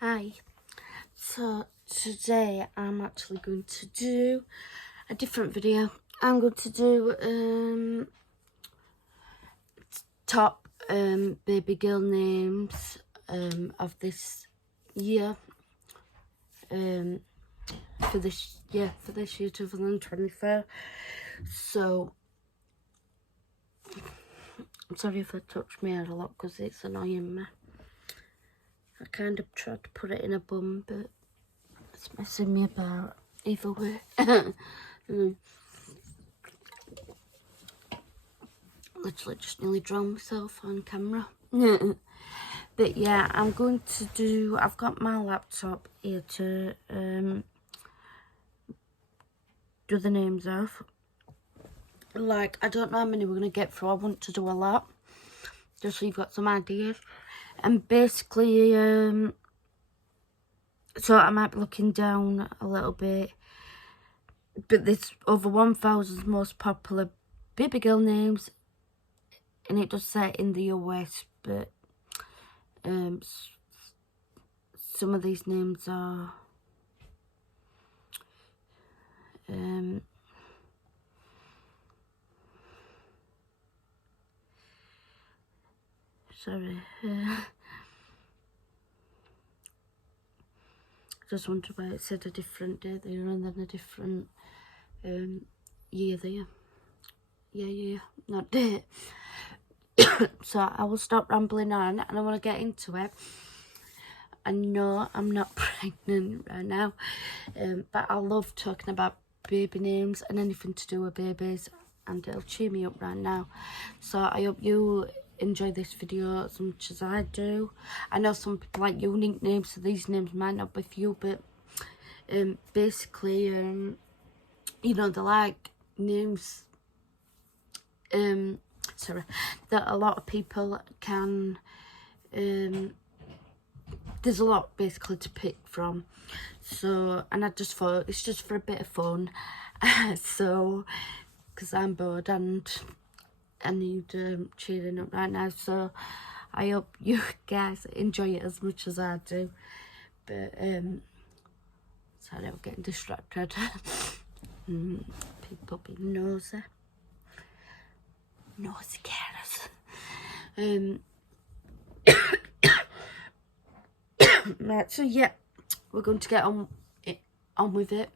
Hi, so today I'm actually going to do a different video. I'm going to do top baby girl names of this year, for this year 2024. So I'm sorry if I touch my hair a lot because it's annoying me. I kind of tried to put it in a bun, but it's messing me about either way. Literally just nearly drowned myself on camera. But yeah, I'm going to do, I've got my laptop here to do the names of. Like, I don't know how many we're going to get through. I want to do a lot, just so you've got some ideas. And basically, so I might be looking down a little bit, but there's over 1,000 most popular baby girl names, and it does say in the US, but some of these names are sorry, just wondered why it said a different date there and then a different year there. Yeah, not date. So I will stop rambling on and I want to get into it. I know I'm not pregnant right now, but I love talking about baby names and anything to do with babies, and it'll cheer me up right now. So I hope you enjoy this video as much as I do. I know some people like unique names, so these names might not be for you, but basically, you know, they're like names sorry, that a lot of people can there's a lot basically to pick from. So, and I just thought it's just for a bit of fun. So, because I'm bored and I need cheering up right now. So I hope you guys enjoy it as much as I do. But sorry, I'm getting distracted. People being nosy carers. Right, so yeah, we're going to get on with it.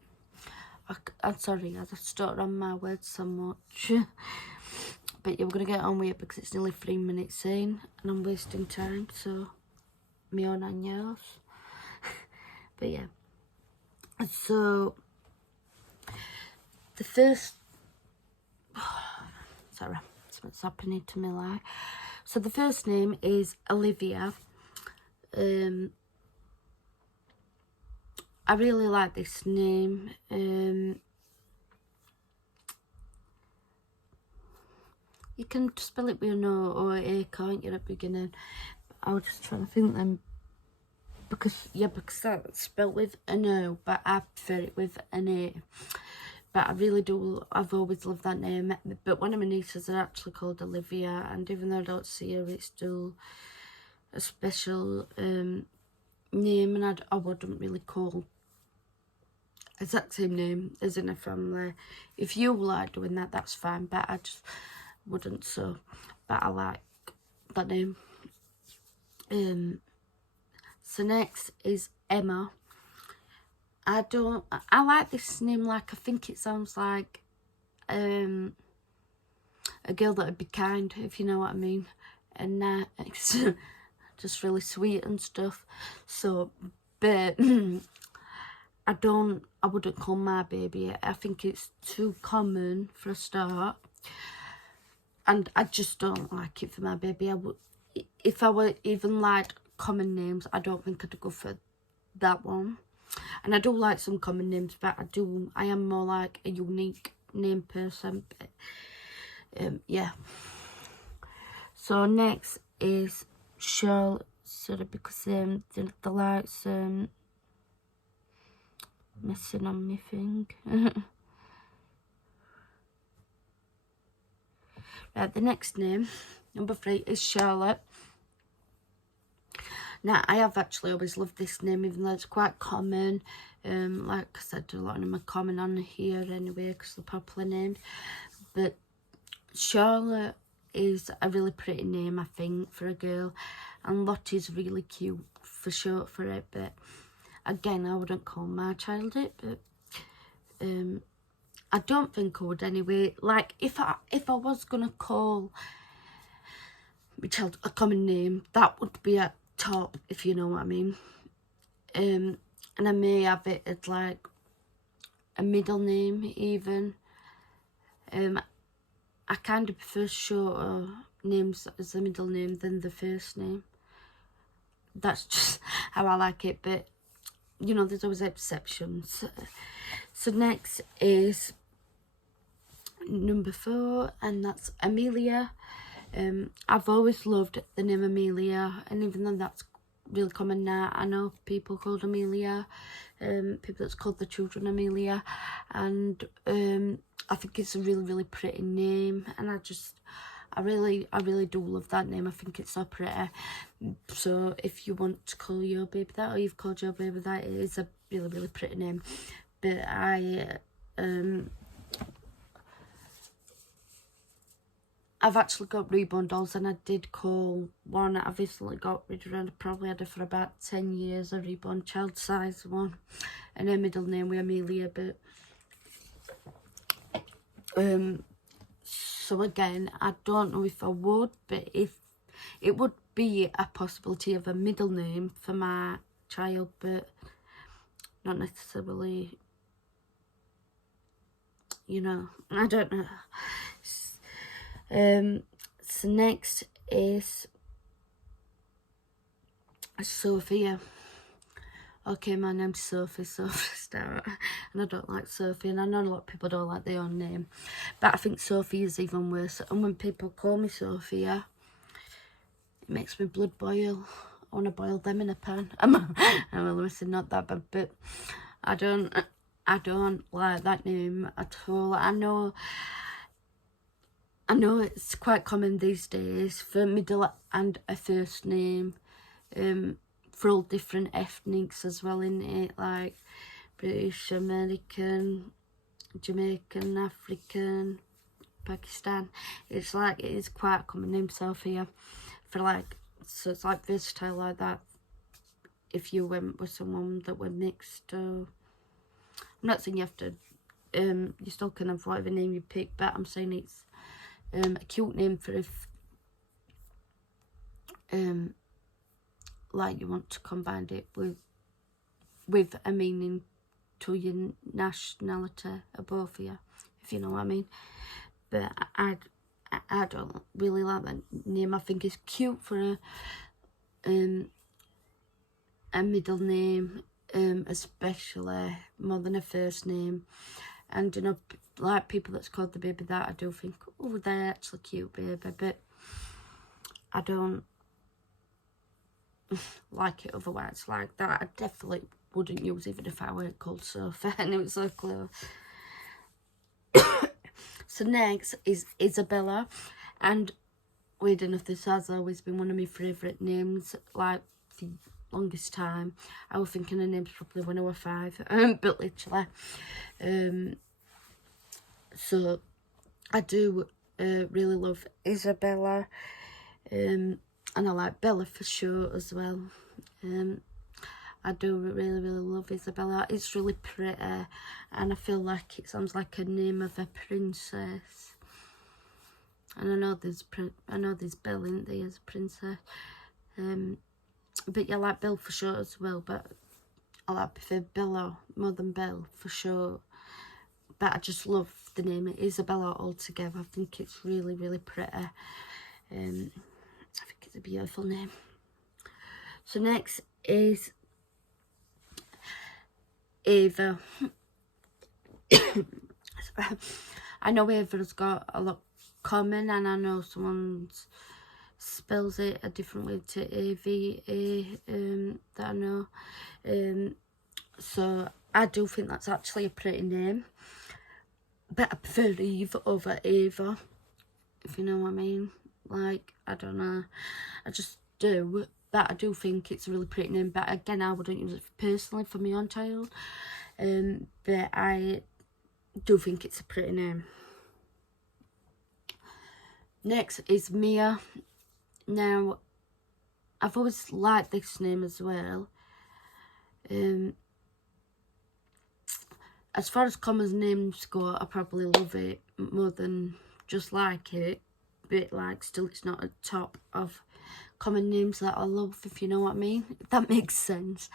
I'm sorry, I stutter on my words so much. But yeah, we're going to get on with it because it's nearly 3 minutes in and I'm wasting time, so me own and yours. But yeah, so the first, sorry, what's happening to me life. So the first name is Olivia. I really like this name. You can spell it with an O or A, can't you, at the beginning? I was just trying to think then, because that's spelled with an O, but I prefer it with an A. But I really do, I've always loved that name. But one of my nieces are actually called Olivia, and even though I don't see her, it's still a special name, and I wouldn't really call exact same name as in a family. If you like doing that, that's fine, but I just wouldn't. So, but I like that name. So next is Emma. I like this name. Like, I think it sounds like a girl that would be kind, if you know what I mean, and it's just really sweet and stuff. So, but I wouldn't call my baby. I think it's too common for a start, and I just don't like it for my baby. I would, if I were even like common names, I don't think I'd go for that one. And I do like some common names, but I am more like a unique name person. But yeah. So next is Shirl, sort of, because the lights messing on me thing. Right, the next name, number 3, is Charlotte. Now, I have actually always loved this name, even though it's quite common. Like I said, a lot of them are common on here anyway, because they're popular names. But Charlotte is a really pretty name, I think, for a girl. And Lottie's really cute for short for it. But again, I wouldn't call my child it. But I don't think I would anyway. Like, if I was going to call my child a common name, that would be at top, if you know what I mean. And I may have it as like a middle name even. I kind of prefer shorter names as the middle name than the first name. That's just how I like it, but you know, there's always exceptions. So next is number 4, and that's Amelia. I've always loved the name Amelia, and even though that's really common now, I know people called Amelia, people that's called the children Amelia, and I think it's a really, really pretty name, and I really do love that name. I think it's so pretty. So if you want to call your baby that, or you've called your baby that, it is a really, really pretty name. But I've actually got reborn dolls, and I did call one I've recently got rid of. I probably had her for about 10 years, a reborn child size one, and her middle name was Amelia. But so again, I don't know if I would, but if it would be a possibility of a middle name for my child, but not necessarily, you know, I don't know. So next is Sophia. Okay, my name's Sophie Star, and I don't like Sophie, and I know a lot of people don't like their own name, but I think Sophie is even worse. And when people call me Sophia, it makes my blood boil. I want to boil them in a pan. I'm honestly not that bad, but I don't like that name at all. I know it's quite common these days for middle and a first name, for all different ethnics as well, in it, like British, American, Jamaican, African, Pakistan. It's like, it is quite a common name, Sophia, for like, so it's like versatile like that. If you went with someone that were mixed, or I'm not saying you have to, you still can have whatever name you pick, but I'm saying it's a cute name for if like you want to combine it with a meaning to your nationality of both of you, if you know what I mean. But I don't really like that name. I think it's cute for a middle name, especially more than a first name. And you know, like people that's called the baby that, I do think, oh, they're actually cute baby, but I don't like it otherwise like that. I definitely wouldn't use, even if I weren't called Sophie and it was so close. So next is Isabella, and weird enough, this has always been one of my favourite names, like for the longest time. I was thinking her name's probably when I was 5, but literally. So I do really love Isabella, and I like Bella for sure as well. I do really, really love Isabella. It's really pretty, and I feel like it sounds like a name of a princess. And I know there's Belle in there as a princess. But yeah, I like Belle for sure as well. But I prefer Bella more than Belle for sure. But I just love the name Isabella altogether. I think it's really, really pretty. I think it's a beautiful name. So next is Ava. I know Ava's got a lot common, and I know someone spells it a different way to AVA, that I know. So I do think that's actually a pretty name, but I prefer Eve over Ava, if you know what I mean. Like, I don't know, I just do. but I do think it's a really pretty name. But again, I wouldn't use it personally for my own child. But I do think it's a pretty name. Next is Mia. Now, I've always liked this name as well. As far as common names go, I probably love it more than just like it. But like, still, it's not a top of common names that I love, if you know what I mean. If that makes sense.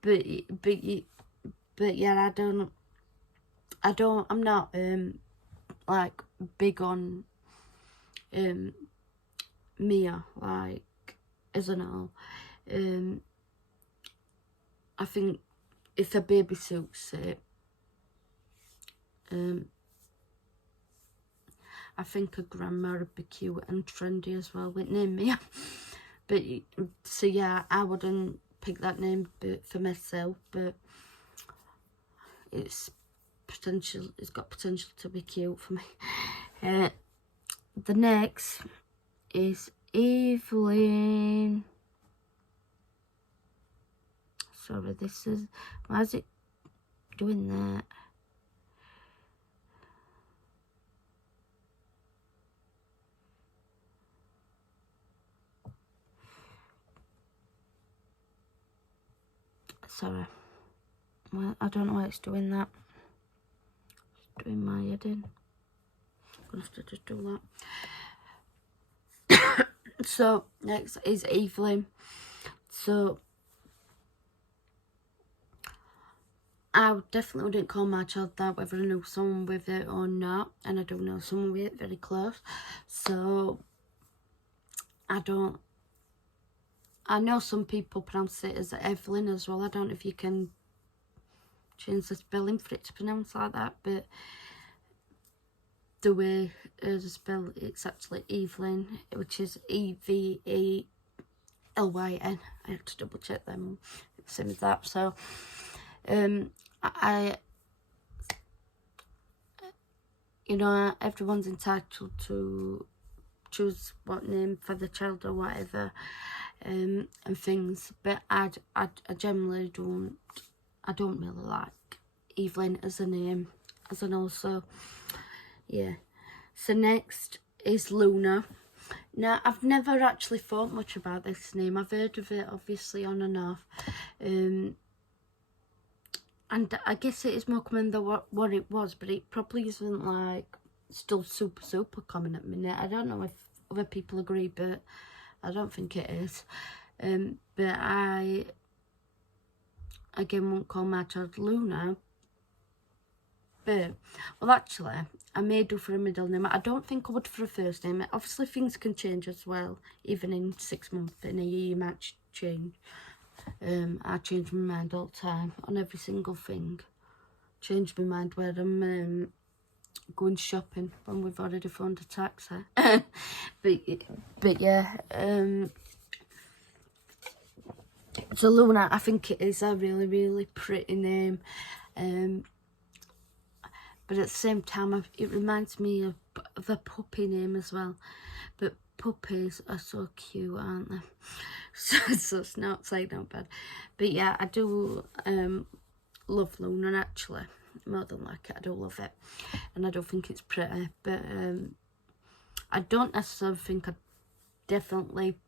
But yeah, I'm not like big on Mia, like, as an all. I think if a baby suits it, I think a grandma would be cute and trendy as well with name Mia. But so yeah, I wouldn't pick that name for myself, but it's got potential to be cute for me. The next is Evelyn. Sorry, why is it doing that? Sorry. Well, I don't know why it's doing that. It's doing my head in. I'm gonna have to just do that. So next is Evelyn. So I definitely wouldn't call my child that, whether I know someone with it or not, and I do know someone with it very close. So I know some people pronounce it as Evelyn as well. I don't know if you can change the spelling for it to pronounce like that, but the way to spell it's actually Evelyn, which is Evelyn. I have to double check them. Same as that. So you know, everyone's entitled to choose what name for the child or whatever, and things. But I generally don't really like Evelyn as a name, as an also. Yeah. So next is Luna. Now, I've never actually thought much about this name. I've heard of it, obviously, on and off. And I guess it is more common than what it was, but it probably isn't, like, still super common at the minute. I don't know if other people agree, but I don't think it is. But I, again, won't call my child Luna. But, well, actually, I may do for a middle name. I don't think I would for a first name. Obviously, things can change as well. Even in 6 months, in a year, you might change. I change my mind all the time on every single thing. Change my mind where I'm going shopping when we've already found a taxi. but yeah. So Luna, I think it is a really pretty name. But at the same time, it reminds me of a puppy name as well. But puppies are so cute, aren't they? So it's not bad. But yeah, I do love Luna, actually. More than like it, I do love it. And I do think it's pretty. But I don't necessarily think I'd definitely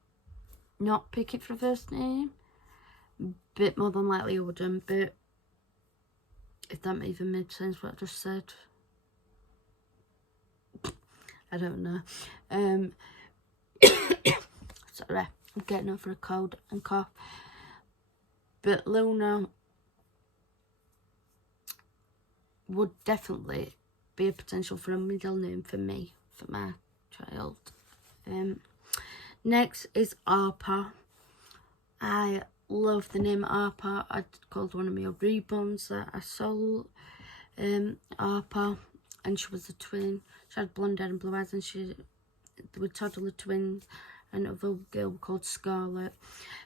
not pick it for a first name. But more than likely I wouldn't. But if that even made sense what I just said. I don't know. Sorry, I'm getting over a cold and cough. But Luna would definitely be a potential for a middle name for me, for my child. Next is Arpa. I love the name Arpa. I called one of my reborns that I sold Arpa, and she was a twin. She had blonde hair and blue eyes, and they were toddler twins, and another girl called Scarlet.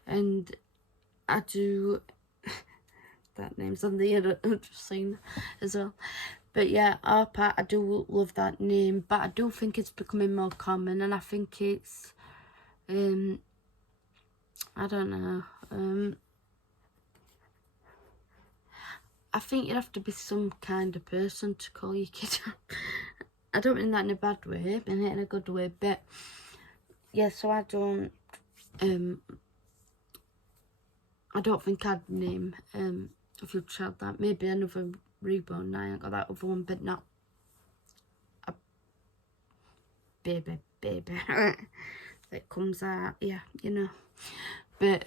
And I do that name's on the other scene as well. But yeah, Arpa, I do love that name, but I do think it's becoming more common, and I think it's I don't know. I think you'd have to be some kind of person to call your kid. I don't mean that in a bad way, I mean it in a good way, but yeah, so I don't think I'd name a future child that. Maybe another reborn. I ain't got that other one, but not a baby that comes out, yeah, you know. But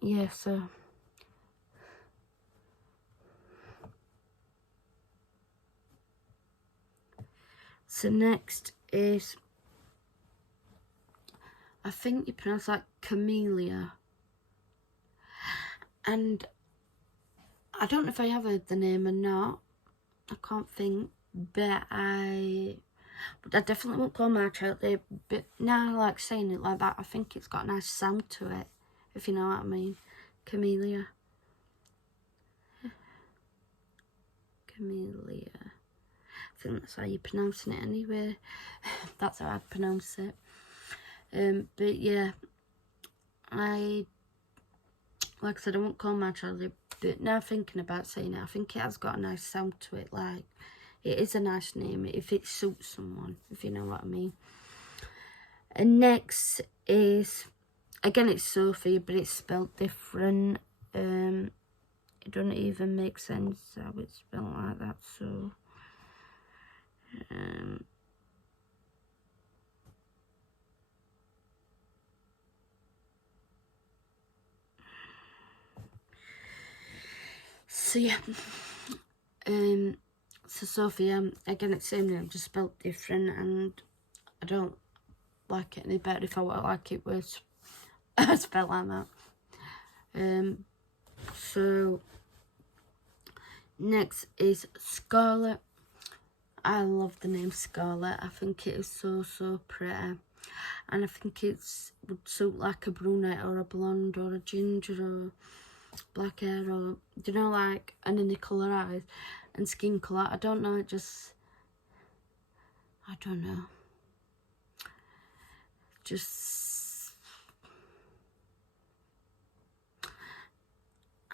yeah, so next is, I think you pronounce that Camellia, and I don't know if I have heard the name or not. I can't think, but I definitely won't call my child it. But now I like saying it like that, I think it's got a nice sound to it, if you know what I mean. Camellia. Camellia. I think that's how you're pronouncing it anyway. That's how I'd pronounce it. But yeah, like I said, I won't call my child it, but now thinking about saying it, I think it has got a nice sound to it. Like, it is a nice name if it suits someone, if you know what I mean. And next is, again, it's Sophie, but it's spelled different. It doesn't even make sense how it's spelled like that, so yeah, so Sophia, again, it's the same name, just spelled different, and I don't like it any better if I would like it was spelled like that. So next is Scarlet. I love the name Scarlet. I think it is so pretty, and I think it would suit like a brunette or a blonde or a ginger or black hair, or, you know, like, and any colour eyes and skin colour. I don't know, I don't know,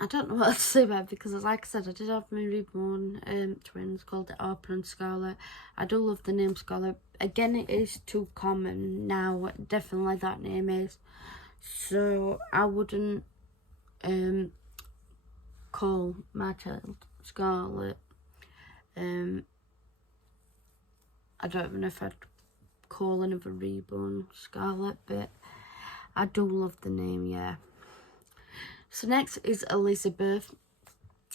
I don't know what to say about it, because like I said, I did have my reborn twins called Harper and Scarlet. I do love the name Scarlet. Again, it is too common now, definitely that name is, so I wouldn't call my child Scarlet. I don't even know if I'd call another reborn Scarlet, but I do love the name, yeah. So next is Elizabeth,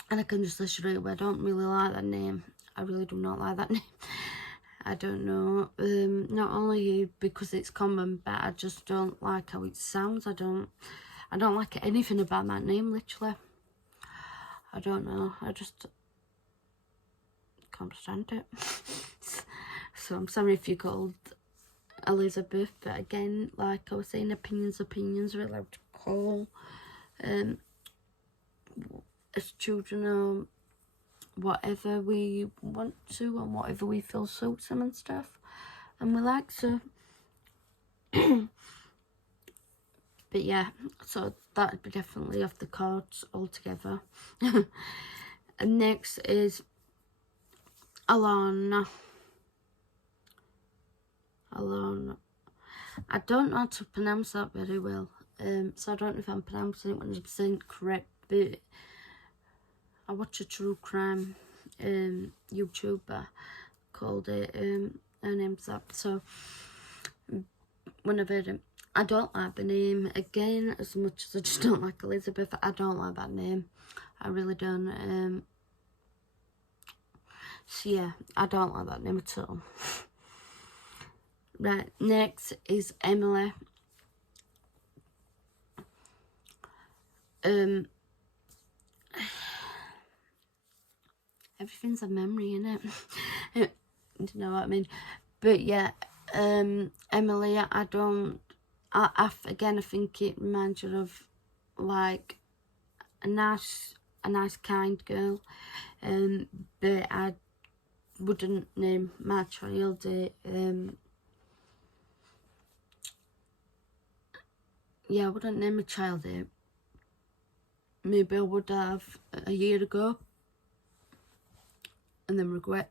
and I can just list straight away, I don't really like that name. I really do not like that name. I don't know, not only because it's common, but I just don't like how it sounds. I don't like anything about that name, literally. I don't know, I just can't stand it. So I'm sorry if you're called Elizabeth, but again, like I was saying, opinions are allowed to call as children, or whatever we want to and whatever we feel suits them and stuff, and we like to. But yeah, so that'd be definitely off the cards altogether. And next is Alana. I don't know how to pronounce that very well, so I don't know if I'm pronouncing it 100% correct, but I watch a true crime YouTuber called it, her name's that, so when I've heard it, I don't like the name. Again, as much as I just don't like Elizabeth, I don't like that name, I really don't. So yeah, I don't like that name at all. Right, next is Emily. Everything's a memory, innit? You know what I mean? But yeah, Emily, I think it reminds you of like a nice kind girl, but I wouldn't name my child it. yeah, I wouldn't name a child it. Maybe I would have a year ago, and then regretted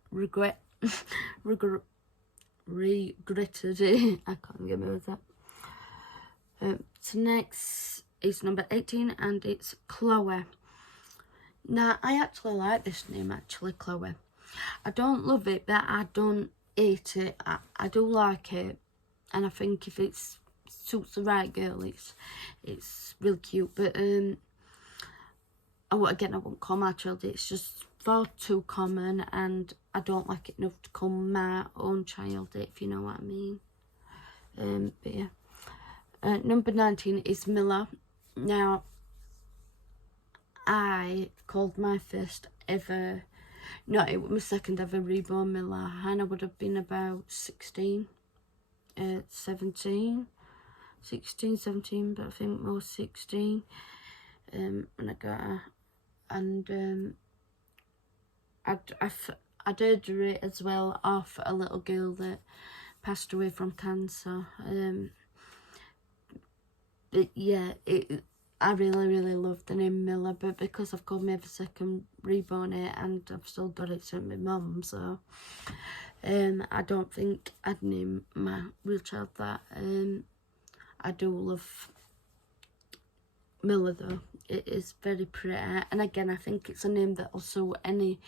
it. I can't get my words out. So next is number 18, and it's Chloe. Now, I actually like this name, actually, Chloe. I don't love it, but I don't hate it. I do like it, and I think if it suits the right girl, it's really cute. But again, I won't call my child. It's just far too common, and I don't like it enough to call my own child it, if you know what I mean. But yeah. Number 19 is Milla. Now, I called my first ever, no, it was my second ever reborn Milla, and I would have been about 17, but I think more 16, when I got her. And I'd heard it as well off a little girl that passed away from cancer. But yeah, I really love the name Milla, but because I've called my second reborn it, and I've still got it from my mum, so I don't think I'd name my real child that. I do love Milla though. It is very pretty, and again, I think it's a name that will suit any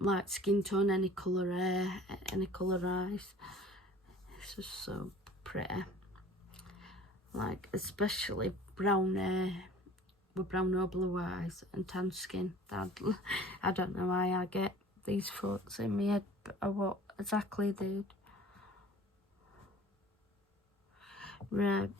like skin tone, any colour hair, any colour eyes. It's just so pretty. Like, especially brown hair with brown or blue eyes and tan skin. I don't know why I get these thoughts in my head, but what exactly they did. Right.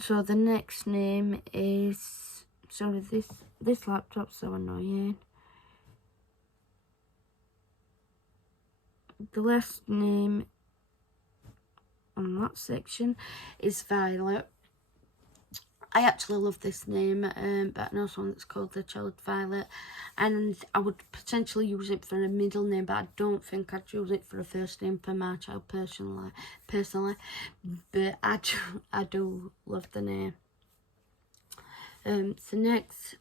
So the next name is, sorry, this laptop's so annoying. The last name on that section is Violet. I actually love this name, but I know someone that's called their child Violet, and I would potentially use it for a middle name, but I don't think I'd use it for a first name for my child personally. But I do love the name. So next,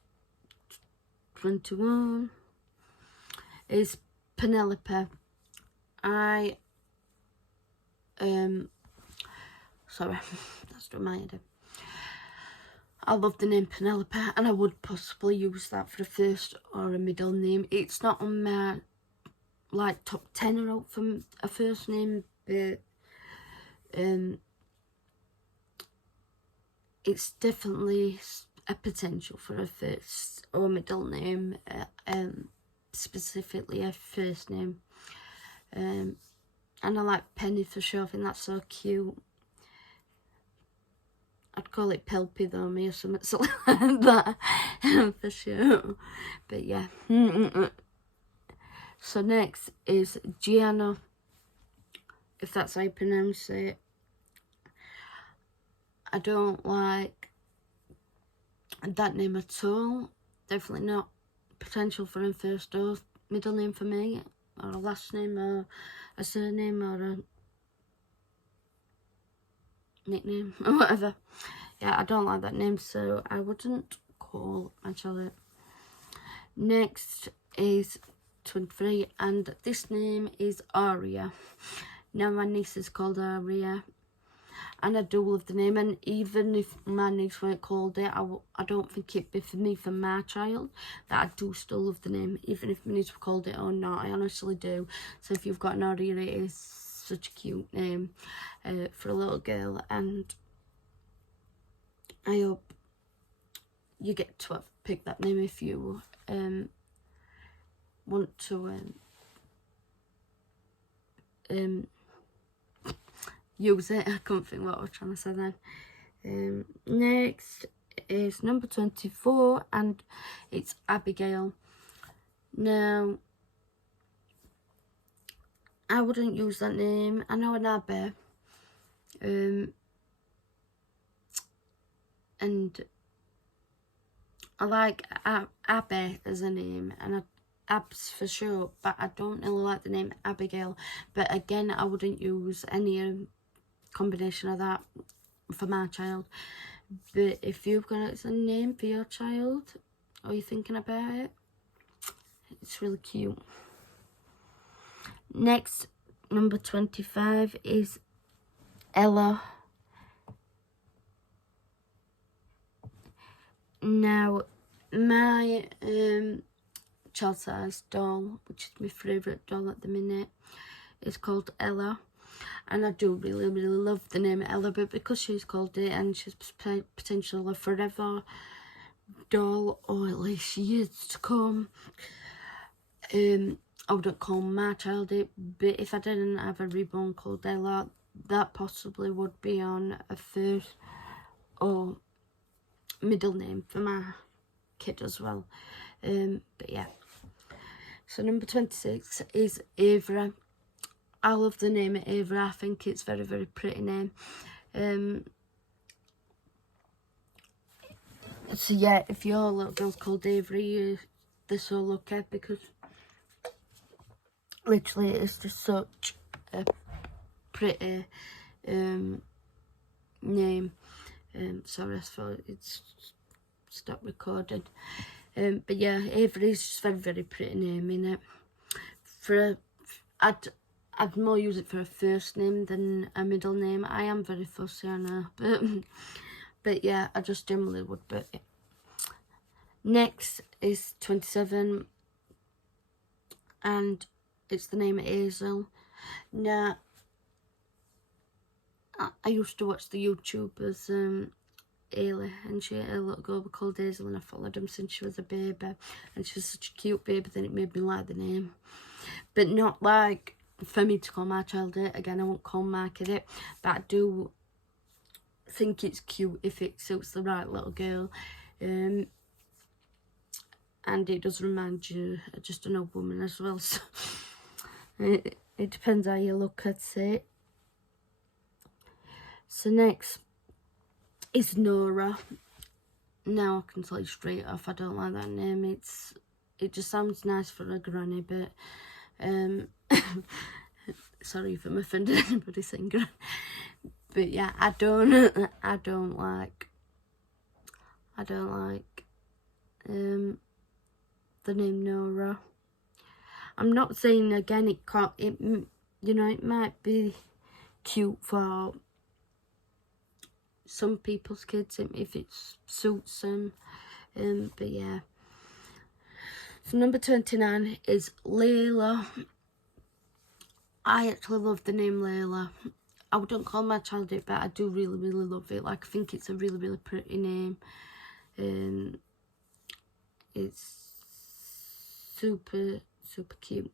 21 is Penelope. Sorry, that's what my head. I love the name Penelope, and I would possibly use that for a first or a middle name. It's not on my like top 10 or out from a first name, but it's definitely a potential for a first or middle name, specifically a first name. And I like Penny for sure. I think that's so cute. I'd call it Pelpy though, me, or something like that, for sure. But yeah. So next is Gianna, if that's how you pronounce it. I don't like that name at all. Definitely not potential for a first or middle name for me, or a last name, or a surname, or a nickname, or whatever. Yeah, I don't like that name, so I wouldn't call my child it. Next is 23, and this name is Aria. Now my niece is called Aria, and I do love the name, and even if my niece weren't called it, I don't think it'd be for me, for my child, that I do still love the name, even if my niece were called it or not. I honestly do. So if you've got an Aria, it is such a cute name for a little girl, and I hope you get to pick that name if you want to use it. I couldn't think what I was trying to say then. Next is number 24, and it's Abigail. Now, I wouldn't use that name. I know an Abby, and I like Abby as a name, and Abs for sure, but I don't really like the name Abigail. But again, I wouldn't use any combination of that for my child. But if you've got a name for your child, or you're thinking about it, it's really cute. Next, number 25 is Ella. Now, my child size doll, which is my favourite doll at the minute, is called Ella. And I do really, really love the name Ella, but because she's called it and she's potentially a forever doll, or at least years to come, I wouldn't call my child it. But if I didn't have a reborn called Ella, that possibly would be on a first or middle name for my kid as well. But yeah. So number 26 is Avra. I love the name Avra. I think it's very, very pretty name. So yeah, if your little girl's called Avery, they're so lucky, because literally it's just such a pretty name. Sorry, so it's stopped recording. But yeah, Avery's just very, very pretty name, innit? I'd more use it for a first name than a middle name. I am very fussy, I know, but yeah, I just generally would. But yeah. Next is 27, and it's the name Hazel. Now, I used to watch the YouTubers, Ailey, and she had a little girl called Hazel, and I followed them since she was a baby, and she was such a cute baby, then it made me like the name. But not like for me to call my child it. Again, I won't call my kid it, but I do think it's cute if it suits the right little girl. And it does remind you of just an old woman as well, so it depends how you look at it. So next is Nora. Now I can tell you straight off, I don't like that name. It just sounds nice for a granny, but sorry if I'm offending anybody saying granny, but yeah, I don't like the name Nora. I'm not saying, again, it can't, you know, it might be cute for some people's kids if it suits them, but yeah. So number 29 is Layla. I actually love the name Layla. I wouldn't call my child it, but I do really, really love it. Like, I think it's a really, really pretty name. It's super, super cute.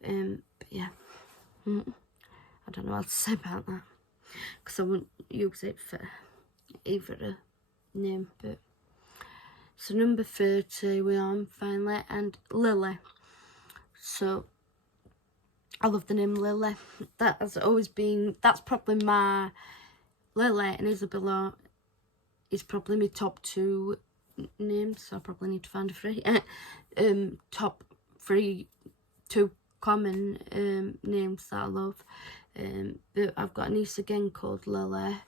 But yeah, I don't know what to say about that, because I wouldn't use it for either a name. But so number 30 we are on finally, and Lily. So I love the name Lily. That has always been, that's probably my, Lily and Isabella is probably my top two names, so I probably need to find a three. Top three, two common names that I love. But I've got a niece again called Lily,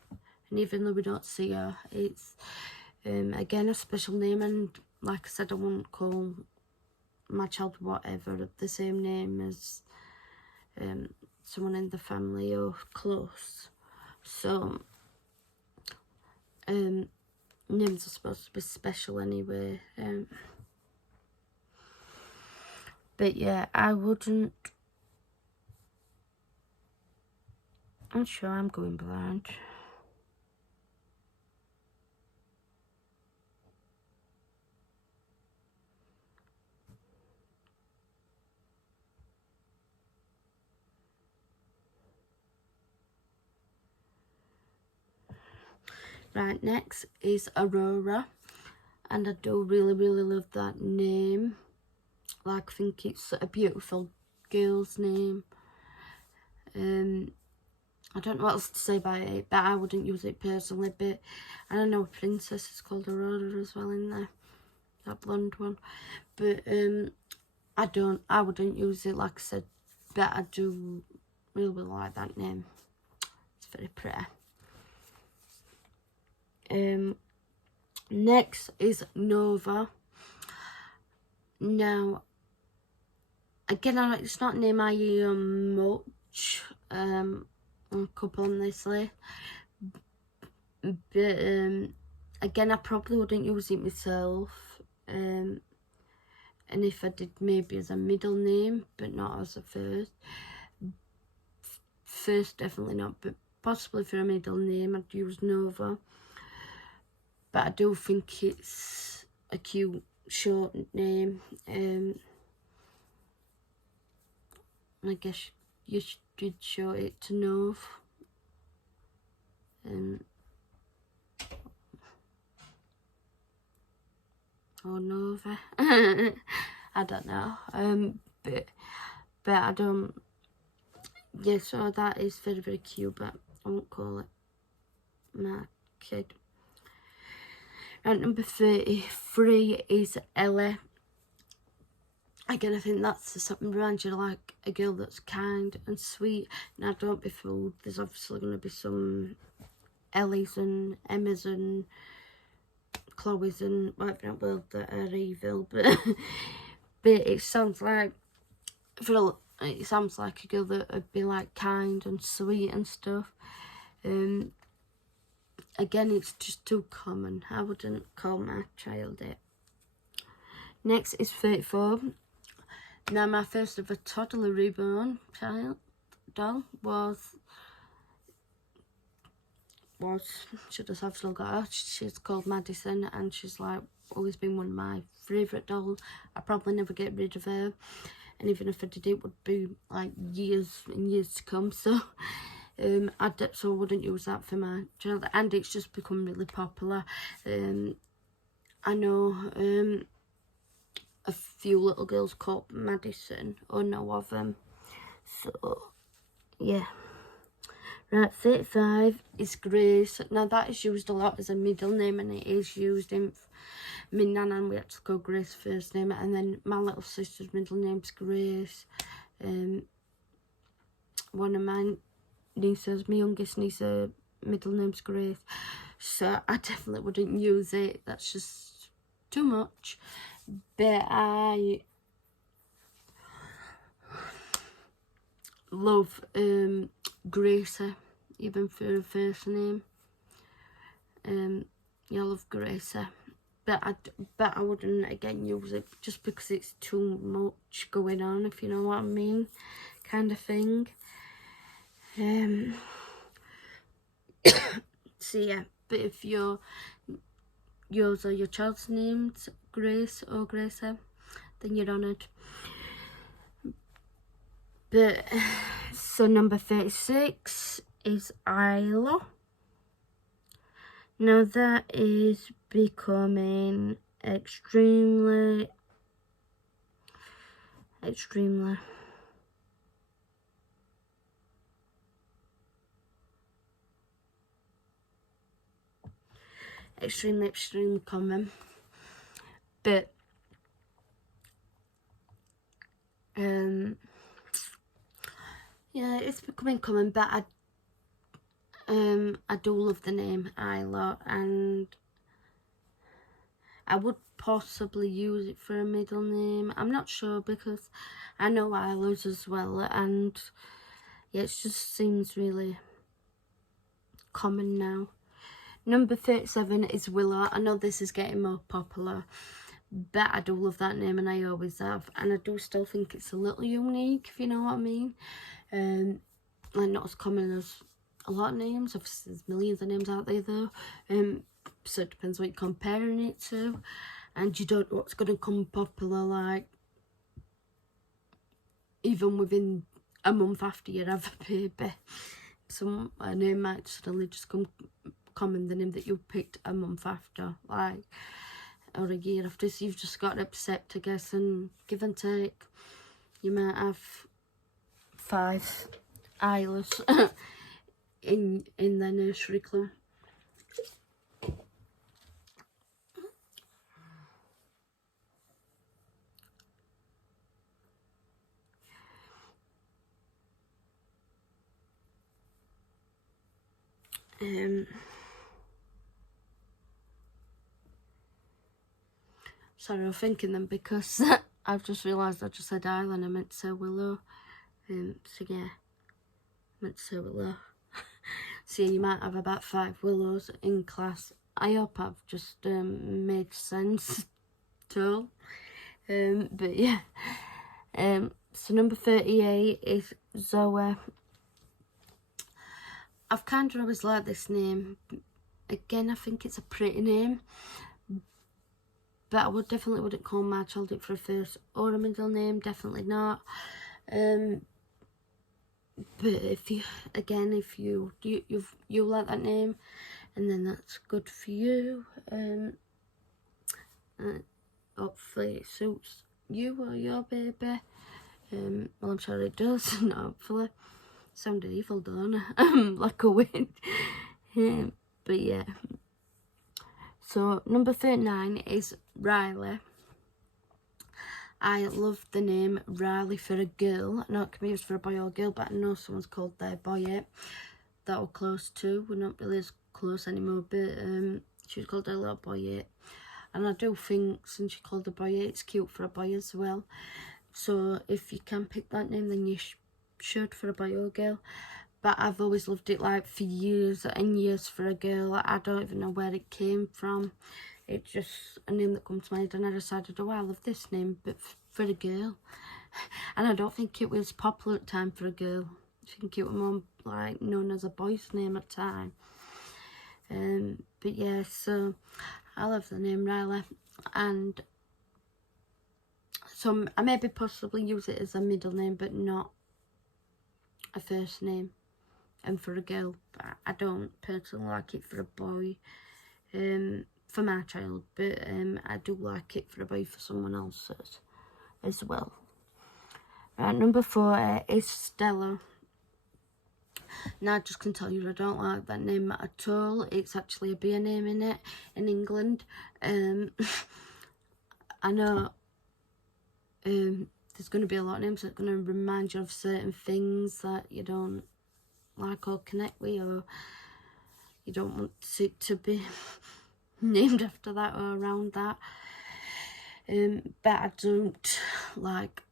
and even though we don't see her, it's again a special name. And like I said, I wouldn't call my child whatever the same name as someone in the family or close. So names are supposed to be special anyway. But yeah, I wouldn't. I'm sure I'm going blind. Right, next is Aurora, and I do really, really love that name. Like, I think it's a beautiful girl's name. I don't know what else to say about it, but I wouldn't use it personally. But I don't know, a princess is called Aurora as well in there, that blonde one. But I wouldn't use it, like I said, but I do really like that name. It's very pretty. Next is Nova. Now, again, it's not a name I hear much on a couple on this list, but again, I probably wouldn't use it myself, and if I did, maybe as a middle name, but not as a first. First, definitely not, but possibly for a middle name, I'd use Nova. But I do think it's a cute short name. I guess you should show it to Nova. Or Nova. I don't know. But I don't. Yeah, so that is very, very cute, but I won't call it my kid. And number 33 is Ellie. Again, I think that's something reminds you like a girl that's kind and sweet. Now, don't be fooled. There's obviously going to be some Ellies and Emmas and Chloe's and whatever in the world that are evil, but it sounds like it sounds like a girl that would be like kind and sweet and stuff. Again, it's just too common. I wouldn't call my child it. Next is 34. Now, my first ever toddler reborn doll was should have still got her. She's called Madison, and she's like always been one of my favourite dolls. I probably never get rid of her, and even if I did, it would be like years and years to come. So I wouldn't use that for my child, and it's just become really popular. I know a few little girls called Madison, or know of them. So yeah. Right, 35 is Grace. Now, that is used a lot as a middle name, and it is used in my nan, and we actually call Grace first name, and then my little sister's middle name's Grace. One of my nieces, my youngest niece, middle name's Grace. So I definitely wouldn't use it. That's just too much. But I love Gracie, even for her first name. Yeah, I love Gracie, but I wouldn't again use it just because it's too much going on, if you know what I mean, kind of thing. So yeah, but if yours or your child's name's Grace or Gracie, then you're honoured. But so number 36 is Isla. Now, that is becoming extremely common. But yeah, it's becoming common, but I do love the name Isla, and I would possibly use it for a middle name. I'm not sure, because I know Isla's as well, and yeah, it just seems really common now. Number 37 is Willow. I know this is getting more popular, but I do love that name, and I always have, and I do still think it's a little unique, if you know what I mean. Like, not as common as a lot of names. Obviously, there's millions of names out there though, so it depends what you're comparing it to, and you don't know what's going to come popular, like even within a month after you have a baby. A name might suddenly just come common, the name that you picked a month after, like, or a year after. So you've just got to accept, I guess, and give and take. You might have 5 Islas in their nursery club. Sorry, I'm thinking them because I've just realised I just said Island. I meant to say Willow. So yeah, I meant to say Willow. So you might have about 5 Willows in class. I hope I've just made sense to all. But yeah. So number 38 is Zoe. I've kind of always liked this name. Again, I think it's a pretty name, but I definitely wouldn't call my child it for a first or a middle name. Definitely not. But if you like that name, and then that's good for you. Hopefully it suits you or your baby. Well, I'm sure it does. Not hopefully. Sounded evil, don't I? Like a wind. But yeah. So number 39 is Riley. I love the name Riley for a girl. I know it can be used for a boy or girl, but I know someone's called their boy it. That we're close to. We're not really as close anymore, but she was called her little boy it. And I do think since she called the boy it, it's cute for a boy as well. So if you can pick that name, then you should for a boy or girl. But I've always loved it like for years and years for a girl. I don't even know where it came from. It's just a name that comes to mind, and I decided, oh, I love this name, but for a girl. And I don't think it was popular at the time for a girl. I think it was more like known as a boy's name at the time. But yeah, so I love the name Riley, and so I maybe possibly use it as a middle name, but not a first name. And for a girl, but I don't personally like it for a boy, for my child, but I do like it for a boy for someone else's as well. Right, number 4 is Stella. Now I just can tell you I don't like that name at all. It's actually a beer name in it in England. I know there's going to be a lot of names that are going to remind you of certain things that you don't like or connect with, or you don't want it to be named after that or around that. But I don't like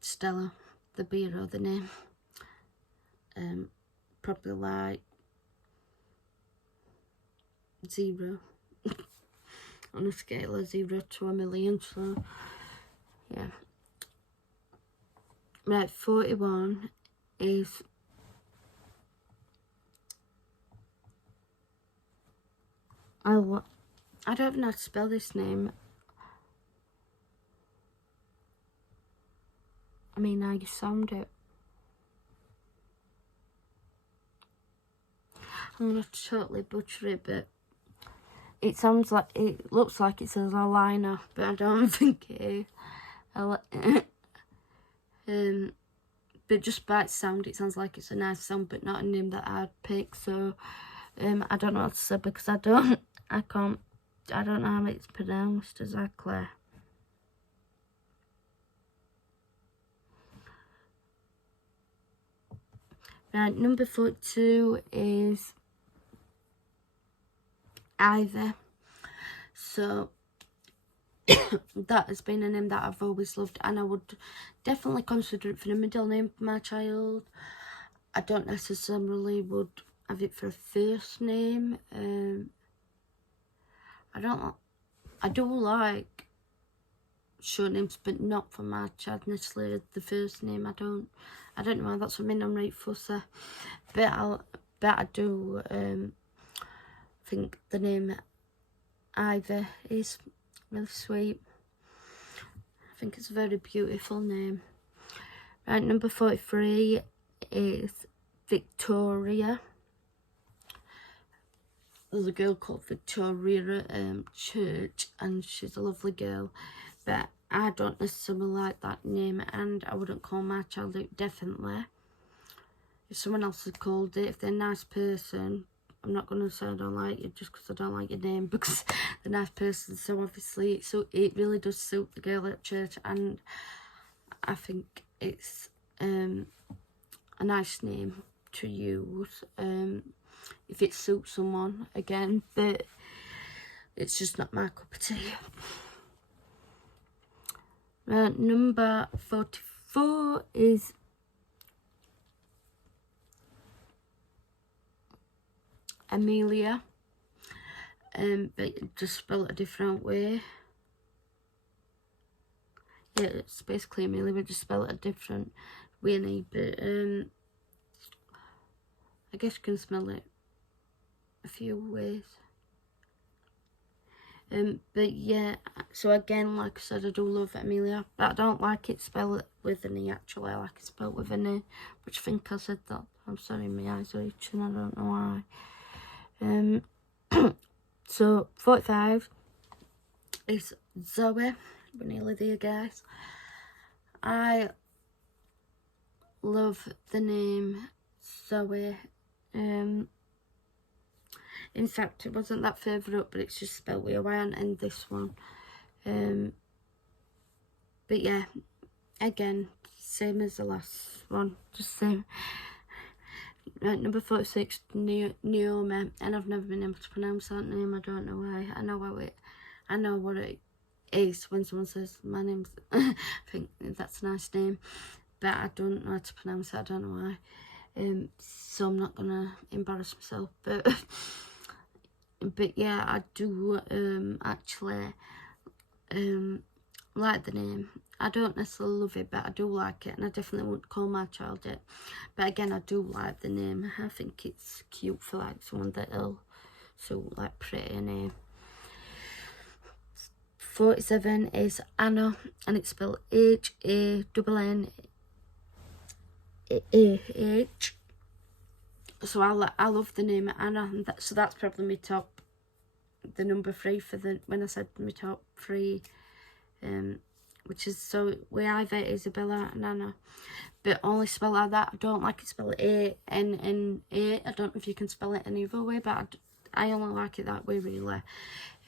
Stella, the beer or the name. Probably like 0 on a scale of 0 to 1,000,000. So yeah. Right, 41 is I don't even know how to spell this name. I mean, how you sound it. I'm gonna totally butcher it, but it sounds like, it looks like it says Alina, but I don't think it is. But just by its sound, it sounds like it's a nice sound, but not a name that I'd pick. So I don't know what to say because I don't know how it's pronounced exactly. Right, number 42 is Ivy. So that has been a name that I've always loved, and I would definitely consider it for the middle name for my child. I don't necessarily would have it for a first name. I do like short names, but not for my child necessarily the first name. I don't know why that's something I'm right fussy, but I do think the name Ivy is really sweet. I think it's a very beautiful name. Right, number 43 is Victoria. There's a girl called Victoria at church, and she's a lovely girl, but I don't necessarily like that name, and I wouldn't call my child it, definitely. If someone else has called it, if they're a nice person, I'm not going to say I don't like you just because I don't like your name, because they're a nice person. So obviously it really does suit the girl at church, and I think it's a nice name to use. if it suits someone again, but it's just not my cup of tea. Number 44 is Amelia, but just spell it a different way. Yeah, it's basically Amelia, but just spell it a different way. But I guess you can spell it a few ways. But yeah, so again, like I said, I do love Amelia, but I don't like it spelled with an E. Actually, I like it spelled with an E, which I think I said that. I'm sorry, my eyes are itching, I don't know why. So 45 is Zoe. We're nearly there, guys. I love the name Zoe. In fact, it wasn't that further up, but it's just spelled with a Y on end, this one. But yeah, again, same as the last one, just same. Right, number 46, Naomi, and I've never been able to pronounce that name. I don't know why. I know what it is when someone says my name's. I think that's a nice name, but I don't know how to pronounce it. I don't know why. So I'm not gonna embarrass myself, but. But yeah, I do actually like the name. I don't necessarily love it, but I do like it, and I definitely wouldn't call my child it. But again, I do like the name. I think it's cute for like someone that'll like pretty name. 47 is Anna, and it's spelled H-A-N-N-A-H. So I love the name Anna, and so that's probably my top, the number 3 for the, when I said my top 3, which is, so we either Isabella and Anna, but only spell like that. I don't like it spelled A-N-N-A. I don't know if you can spell it any other way, but I only like it that way, really.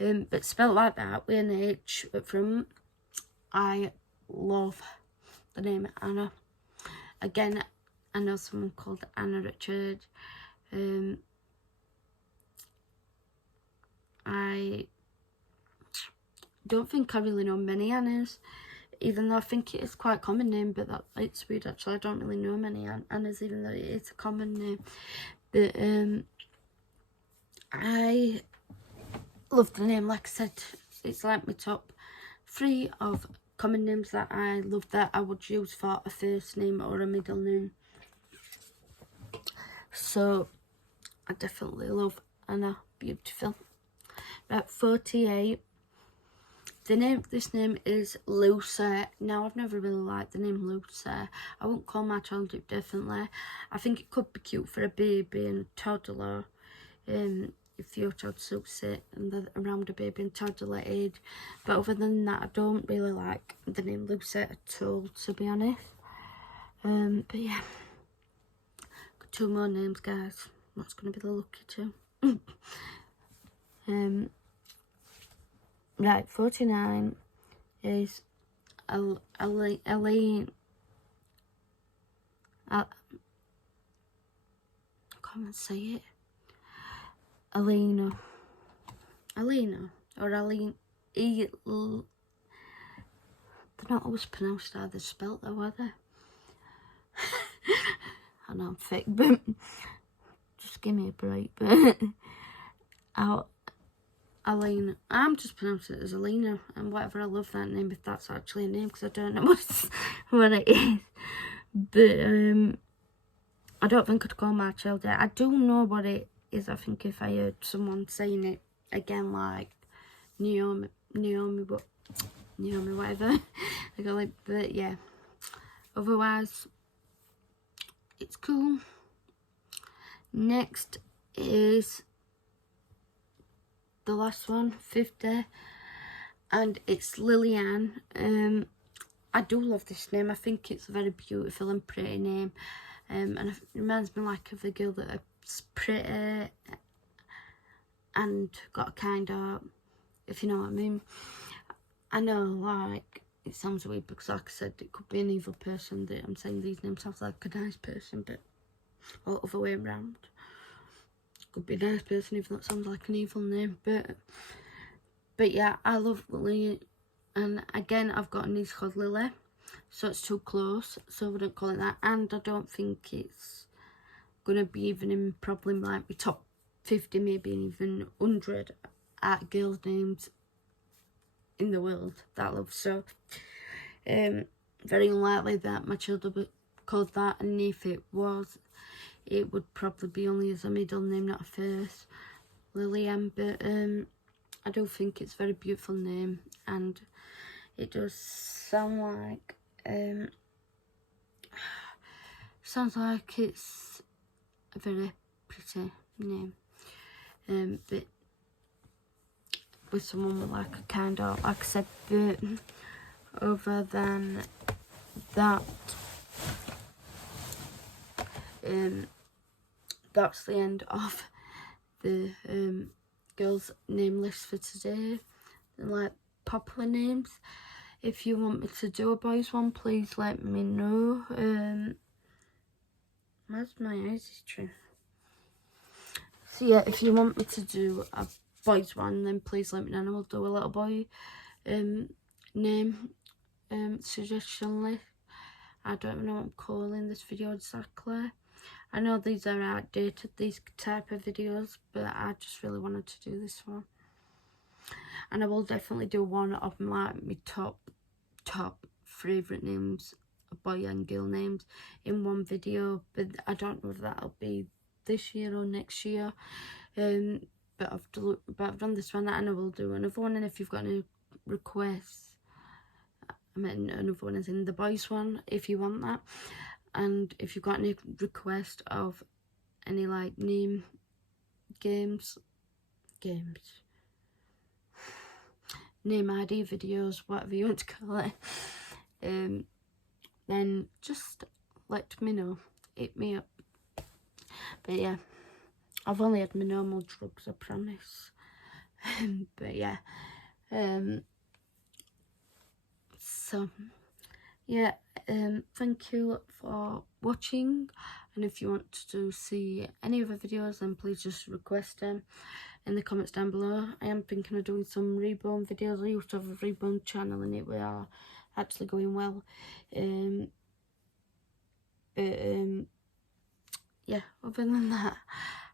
But spelled like that with an H at front. I love the name Anna. Again, I know someone called Anna at church. I don't think I really know many Annas, even though I think it is quite a common name, but it's weird actually. I don't really know many Annas, even though it is a common name. But I love the name. Like I said, it's like my top 3 of common names that I love, that I would use for a first name or a middle name. So I definitely love Anna. Beautiful. Right, 48. The name of this name is Lucy. Now, I've never really liked the name Lucy. I wouldn't call my child it, definitely. I think it could be cute for a baby and a toddler. If your child suits it and they're around a baby and toddler age. But other than that, I don't really like the name Lucy at all, to be honest. But yeah. Got 2 more names, guys. That's going to be the lucky 2. Right, 49 is Elaine. I can't say it. Elena or Aline. They're not always pronounced how they're spelt though, are they? I know I'm thick, but just give me a break. But Elena, I'm just pronouncing it as Elena, and whatever. I love that name if that's actually a name, because I don't know what it is. But I don't think I'd call my child that. I do know what it is. I think if I heard someone saying it again, like Naomi, whatever. I go like, but yeah. Otherwise, it's cool. Next is the last one, 50, and it's Lillian. I do love this name. I think it's a very beautiful and pretty name, and it reminds me like of a girl that's pretty and got a kind of, if you know what I mean. I know, like, it sounds weird because, like I said, it could be an evil person that I'm saying these names sounds like a nice person, but or other way around. could be a nice person, even though it sounds like an evil name. But yeah, I love Lily. And again, I've got a niece called Lily, so it's too close, so I wouldn't call it that. And I don't think it's gonna be even in probably like my top 50, maybe even 100 at girls' names in the world that I love. So very unlikely that my child will be called that, and if it was, it would probably be only as a middle name, not a first. Lillian. But I do think it's a very beautiful name, and it does sound like sounds like it's a very pretty name. But with someone with like a kind of, like I said, but other than that, that's the end of the girls' name list for today. Like popular names. If you want me to do a boys one, please let me know. Where's my eyes tree? So yeah, if you want me to do a boys one, then please let me know, and we'll do a little boy name suggestion list. I don't even know what I'm calling this video exactly. I know these are outdated, these type of videos, but I just really wanted to do this one. And I will definitely do one of my top favourite names, boy and girl names, in one video. But I don't know if that'll be this year or next year. But I've done this one, and I will do another one. And if you've got any requests, I mean another one is in the boys one, if you want that. And if you've got any request of any like name games, name ID videos, whatever you want to call it, then just let me know, hit me up. But yeah, I've only had my normal drugs, I promise. But yeah, so yeah, thank you for watching, and if you want to see any other videos, then please just request them in the comments down below. I am thinking of doing some reborn videos. I used to have a reborn channel, and we are actually going well. Yeah, other than that,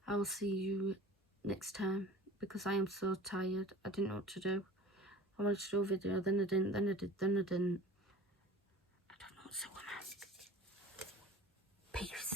I will see you next time, because I am so tired. I didn't know what to do. I wanted to do a video, then I didn't, then I did, then I didn't. I don't know what's going on. Peace.